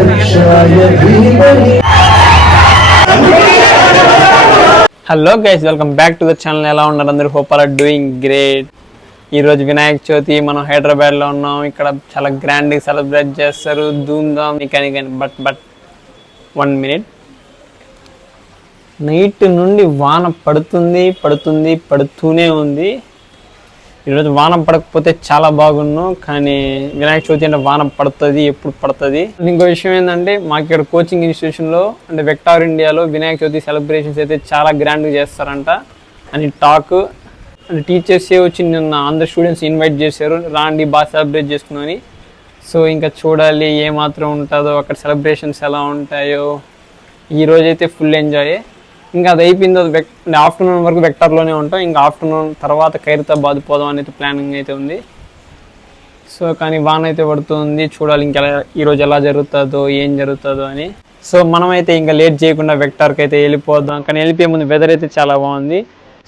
Hello guys, welcome back to the channel. ఎలా ఉన్నారు అందరూ? Hope are doing great. ఈరోజు వినాయక చవితి. మనం హైదరాబాద్లో ఉన్నాం. ఇక్కడ చాలా గ్రాండ్గా సెలబ్రేట్ చేస్తారు, ధూమ్ ధామ్ కానీ. But 1 minute. నైట్ నుండి వాన పడుతూనే ఉంది. ఈరోజు వాన పడకపోతే చాలా బాగున్నాం, కానీ వినాయక చవితి అంటే వాన పడుతుంది, ఎప్పుడు పడుతుంది. ఇంకో విషయం ఏంటంటే, మాకు ఇక్కడ కోచింగ్ ఇన్స్టిట్యూషన్లో అంటే వెక్టార్ ఇండియాలో వినాయక చవితి సెలబ్రేషన్స్ అయితే చాలా గ్రాండ్గా చేస్తారంట అని టాక్. అంటే టీచర్సే వచ్చి నిన్న అందరు స్టూడెంట్స్ ఇన్వైట్ చేశారు, రాండి బాగా సెలబ్రేట్ చేసుకుని. సో ఇంకా చూడాలి ఏమాత్రం ఉంటుందో, అక్కడ సెలబ్రేషన్స్ ఎలా ఉంటాయో. ఈరోజైతే ఫుల్ ఎంజాయ్. ఇంకా అది అయిపోయింది, ఆఫ్టర్నూన్ వరకు వెక్టార్లోనే ఉంటాం. ఇంకా ఆఫ్టర్నూన్ తర్వాత ఖైరతాబాద్ పోదాం అనేది ప్లానింగ్ అయితే ఉంది. సో కానీ వాన అయితే పడుతుంది, చూడాలి ఇంకా ఈరోజు ఎలా జరుగుతుందో, ఏం జరుగుతుందో అని. సో మనమైతే ఇంకా లేట్ చేయకుండా వెక్టార్కి అయితే వెళ్ళిపోదాం. కానీ వెళ్ళిపోయే ముందు వెదర్ అయితే చాలా బాగుంది.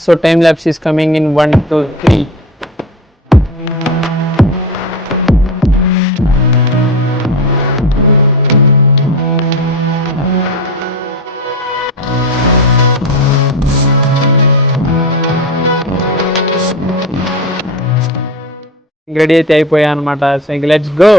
So time lapse is coming in 1 2 3. Ready అయితే అయిపోయా అనమాట. సో ఇంక లెట్స్ గో.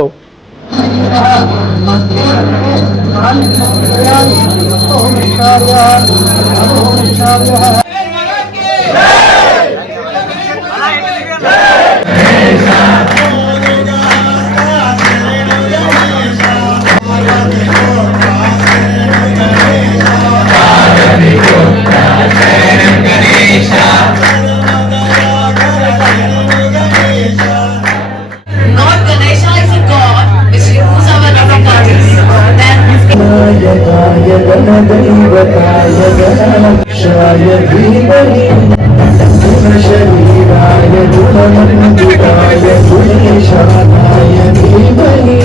गणदैवताय गणलक्षाय धीमहि गुणशरीराय गुणमण्डिताय गुणेशानाय धीमहि.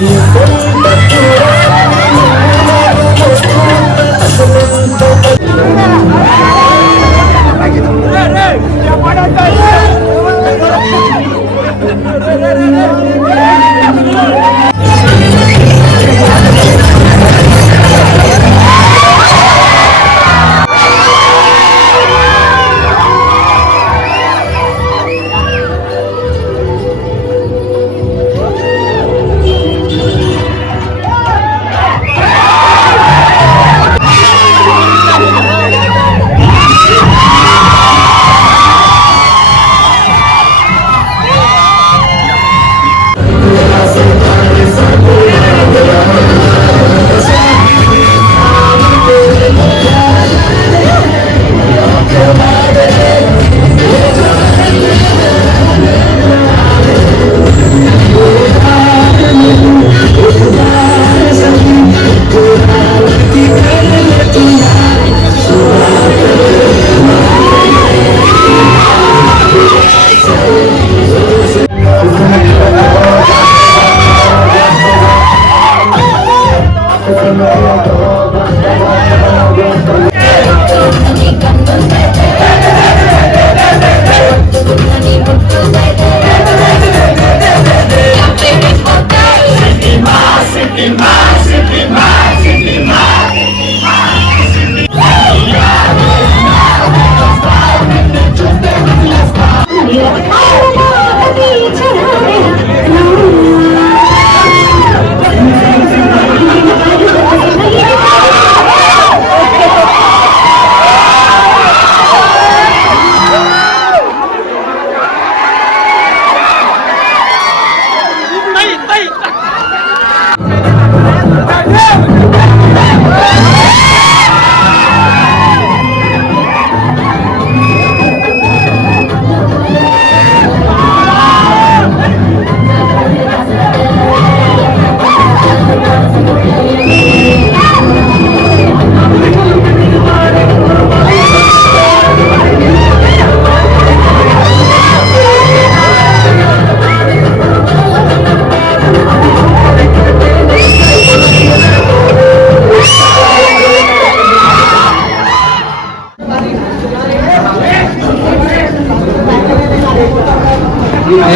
ఎంత చూడాలని నువ్వు వస్తుంటే అసలెంత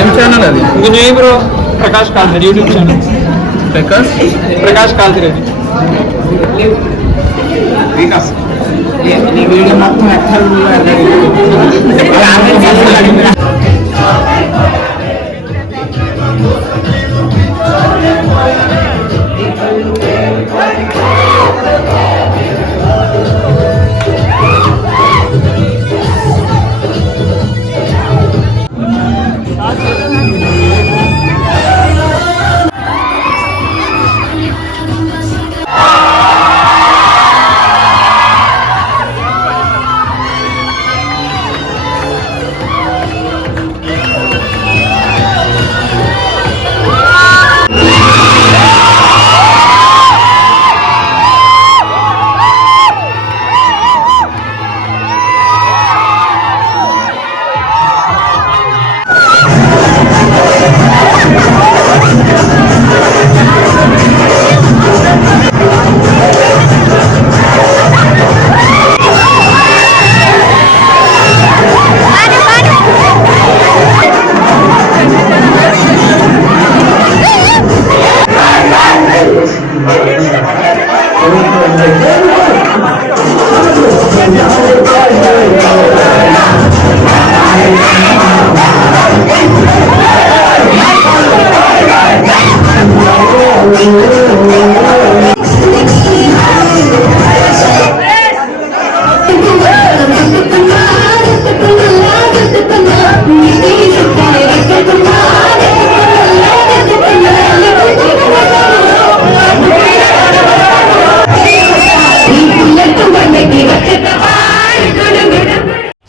ఏం ఛానల్ అది? ఇంకా new bro Prakash Kalthi YouTube channel Prakash Kalthi Reddy. Video మొత్తం ఎక్కడ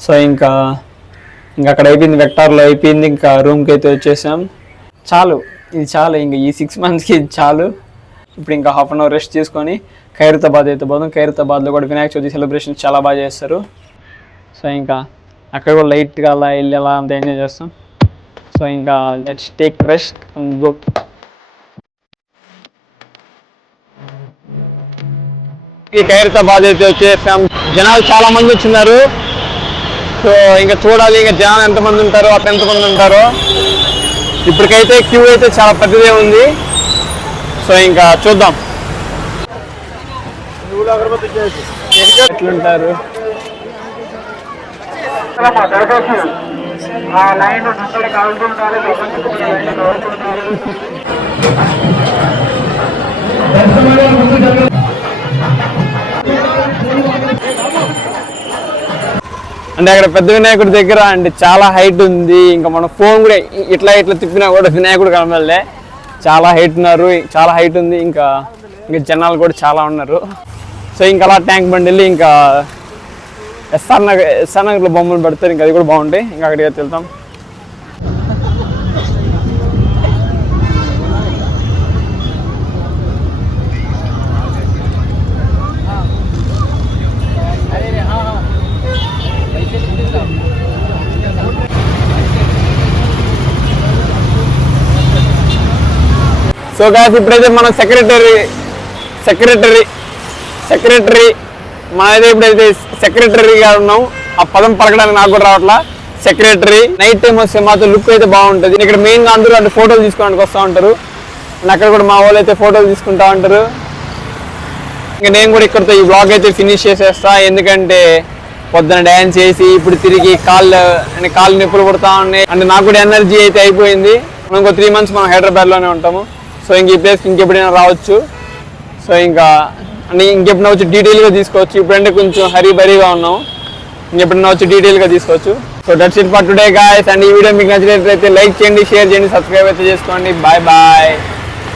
సో ఇంకా అక్కడ అయిపోయింది, వెక్టార్లో అయిపోయింది. ఇంకా రూమ్కి అయితే వచ్చేసాం. చాలు, ఇది చాలు. ఇంకా ఈ 6 monthsకి ఇది చాలు. ఇప్పుడు ఇంకా హాఫ్ అన్ అవర్ రెస్ట్ తీసుకొని ఖైరతాబాద్ అయితే పోదాం. ఖైరతాబాద్లో కూడా వినాయక చవితి సెలబ్రేషన్ చాలా బాగా చేస్తారు. సో ఇంకా అక్కడ కూడా లైట్గా అలా వెళ్ళి అలా అంతా ఎంజాయ్ చేస్తాం. సో ఇంకా let's take rest and go. ఈ ఖైరతాబాద్ అయితే వచ్చేసాం. జనాలు చాలా మంది వచ్చినారు. సో ఇంకా చూడాలి ఇంకా జనాలు ఎంతమంది ఉంటారో అక్కడ ఎంతమంది ఉంటారో. ఇప్పటికైతే క్యూ అయితే చాలా పెద్దదే ఉంది. సో ఇంకా చూద్దాం ఎట్లుంటారు. అంటే అక్కడ పెద్ద వినాయకుడి దగ్గర అంటే చాలా హైట్ ఉంది. ఇంకా మన ఫోన్ కూడా ఇట్లా తిప్పినా కూడా వినాయకుడు కనబడలే. చాలా హైట్ ఉన్నారు, చాలా హైట్ ఉంది. ఇంకా జనాలు కూడా చాలా ఉన్నారు. సో ఇంకా అలా ట్యాంక్ బండి వెళ్ళి ఇంకా ఎస్ఆర్ నగర్లో బొమ్మలు పెడతారు. ఇంకా అది కూడా బాగుంటాయి. ఇంకా అక్కడికి వెళ్తాం. సో గాయ్స్ ఇప్పుడైతే మనం సెక్రటరీ మనైతే ఇప్పుడైతే సెక్రటరీగా ఉన్నాం. ఆ పదం పలకడానికి నాకు కూడా రావట్లా. సెక్రటరీ నైట్ టైం వస్తే మాత్రం లుక్ అయితే బాగుంటుంది. ఇక్కడ మెయిన్గా అందరూ అంటే ఫోటోలు తీసుకోవడానికి వస్తూ ఉంటారు. అక్కడ కూడా మా వాళ్ళు అయితే ఫోటోలు తీసుకుంటా ఉంటారు. ఇంకా నేను కూడా ఇక్కడితో ఈ బ్లాగ్ అయితే ఫినిష్ చేసేస్తా. ఎందుకంటే పొద్దున డ్యాన్స్ చేసి ఇప్పుడు తిరిగి కాళ్ళు నొప్పులు పడుతూ ఉన్నాయి. అంటే నాకు కూడా ఎనర్జీ అయితే అయిపోయింది. ఇంకో 3 months మనం హైదరాబాద్లోనే ఉంటాము. సో ఇంక ఈ ప్లేస్కి ఇంకెప్పుడైనా రావచ్చు. సో ఇంకా అంటే ఇంకెప్పుడైనా వచ్చి డీటెయిల్గా తీసుకోవచ్చు. ఇప్పుడంటే కొంచెం హరీబరీగా ఉన్నాం. ఇంకెప్పుడైనా వచ్చి డీటెయిల్గా తీసుకోవచ్చు. So that's it for today guys. And ఈ వీడియో మీకు నచ్చినట్లయితే లైక్ చేయండి, షేర్ చేయండి, సబ్స్క్రైబ్ అయితే చేసుకోండి. Bye bye.